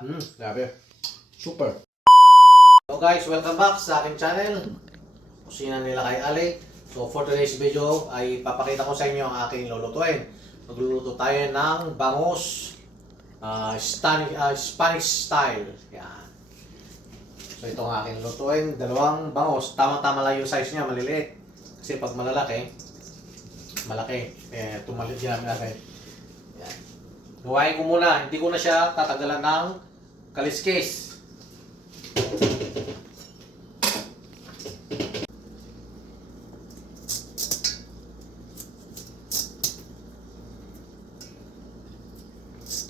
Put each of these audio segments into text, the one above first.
Grabe. Super. So guys, welcome back sa aking channel. Kusina nila kay Ali. So for today's video ay papakita ko sa inyo ang aking lulutuin. Magluluto tayo ng bangus Spanish style. Yan. So ito ang aking lutuin. Dalawang bangus. Tama-tama lang yung size niya. Maliliit. Kasi pag malaki. Tumalit yan. Yan. Gawain ko muna. Hindi ko na siya tatagalan ng kaliskis.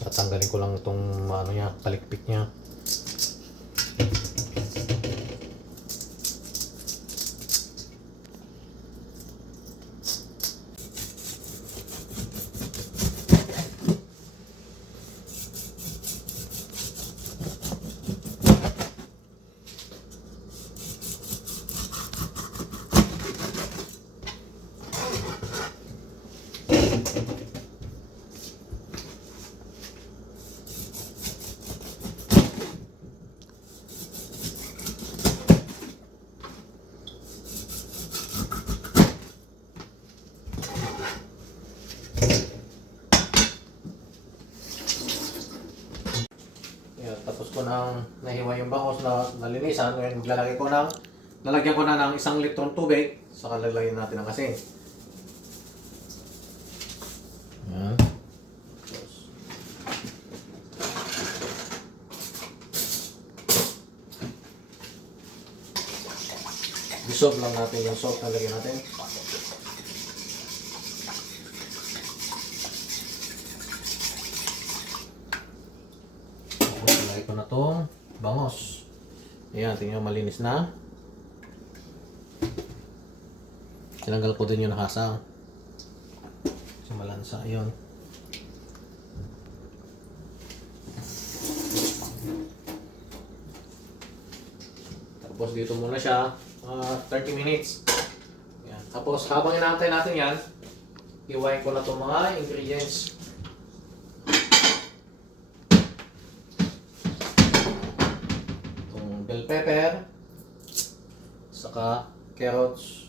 Tatanggalin ko lang itong palikpik niya. Tapos ko nang nahiwa yung bangus na nalinisan, ngayon lalagyan ko na ng 1 litrong tubig, saka lalagyan natin ng asin. Yan. Dissolve lang natin yung salt na lagyan natin. Lagay ko na itong bangos. Ayan, tingnan malinis na. Tinanggal ko din yung nakasang. Kasi malansa, yun. Tapos dito muna siya, 30 minutes. Ayan. Tapos habang inaantay natin yan, iwain ko na itong mga ingredients. Bell pepper, saka carrots,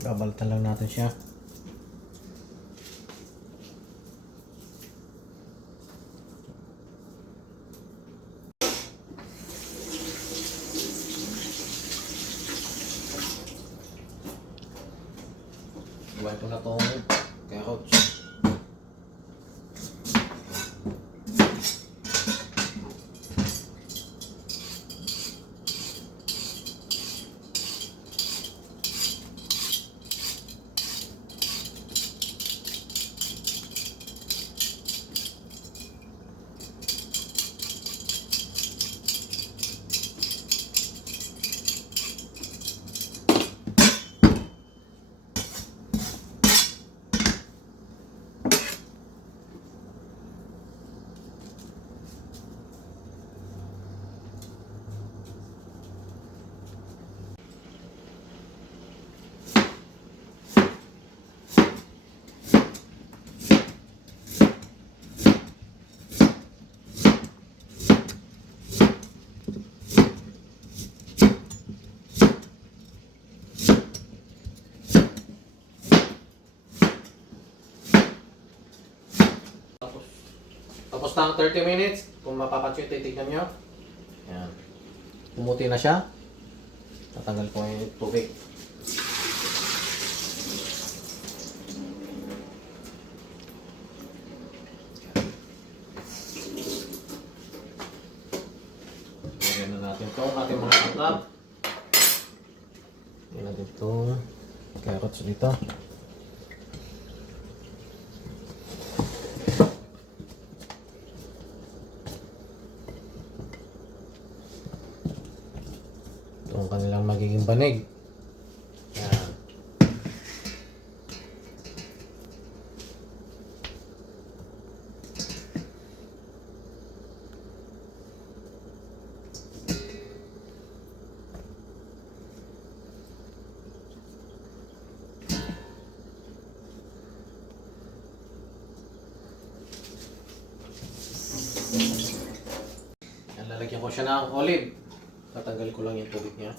babalitan lang natin siya. Iwan ko na itong carrots. Tapos na ang 30 minutes. Kung mapapansin, titignan nyo. Ayan. Pumuti na siya. Tatanggal ko yung tubig. Lagyan na natin ito. Ating mga atap. Lagay itong carrots dito. Ito ang kanilang magiging banig. Yan. Yan, lalagyan ko siya ng olive. Tatanggalin ko lang yung tubig niya.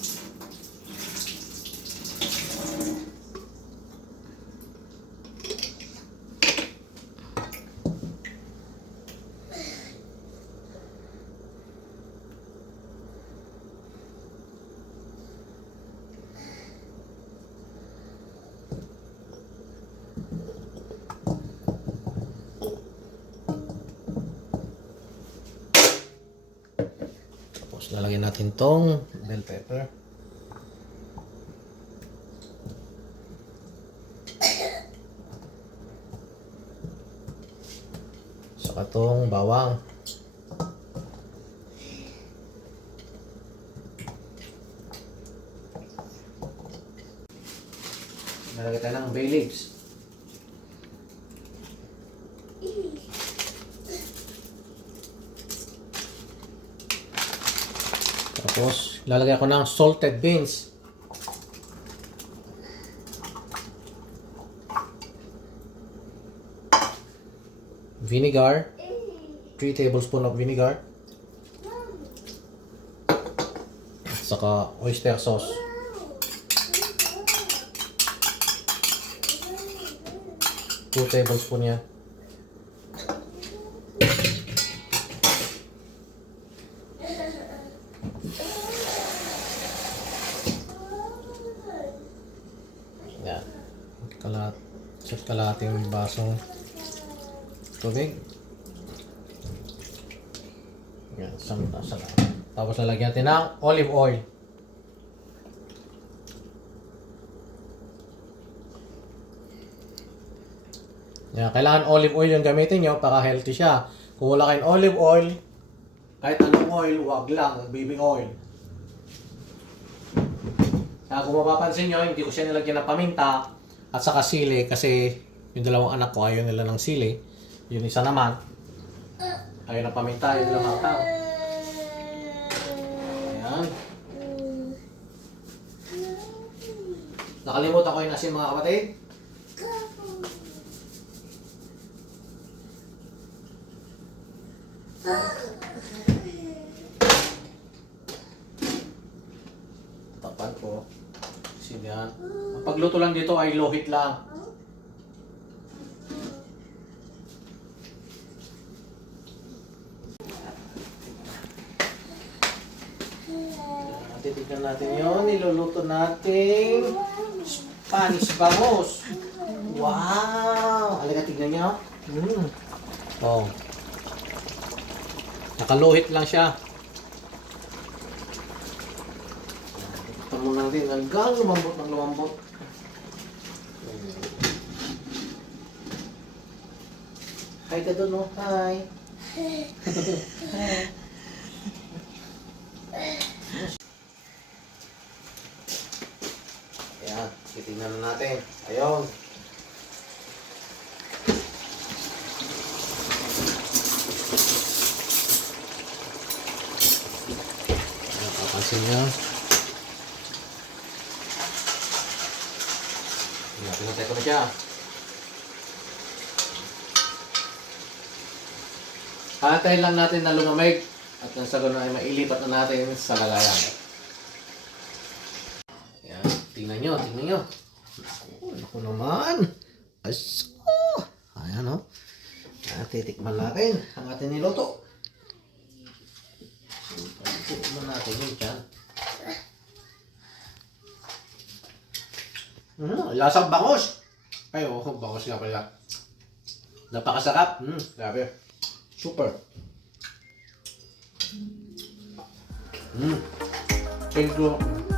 Tapos lalagyan natin tong bell pepper. Saka tong bawang. Lalagyan tayo ng bay leaves. Tapos, lalagay ko ng salted beans. Vinegar. 3 tablespoons of vinegar. At saka oyster sauce. Two tablespoons yan. Yan. Kalahating basong tubig. Yan. Tapos lalagyan natin ng olive oil. Yan. Kailangan olive oil yung gamitin nyo para healthy siya. Kung wala kayong olive oil, kahit anong oil, wag lang. Baby oil. Kaya kung mapapansin nyo, hindi ko siya nilagyan ng paminta at saka sili kasi yung dalawang anak ko ayaw nila ng sili. Yung isa naman, ayaw ng paminta, yung dalawang tao. Ayan. Nakalimutan ko yung asin mga kapatid. Tapan ko. Yan. Ang pagluto lang dito ay low heat lang. Titignan natin yun. Niluluto natin Spanish bangus. Wow! Halika, tignan nyo. Oh. Nakaluhit lang siya. Tignan mo natin. Hanggang lumambot ng lumambot. Hi ka doon, no? Hi. Ayan, titignan na natin. Ayun. Napapansin nyo. Pinatay ko na siya. Hantayin lang natin na lumamig at nang sa gano'n ay mailipat na natin sa lagayan. Ayan, tingnan nyo, tingnan nyo. Naku naman. Aso. Ayan o. Ayan, titikman natin ang ating niluto. Titikman natin yun dyan. Lasang bangus. Ay, bangus nga pala. Napakasarap. Grabe. Super. Thank you.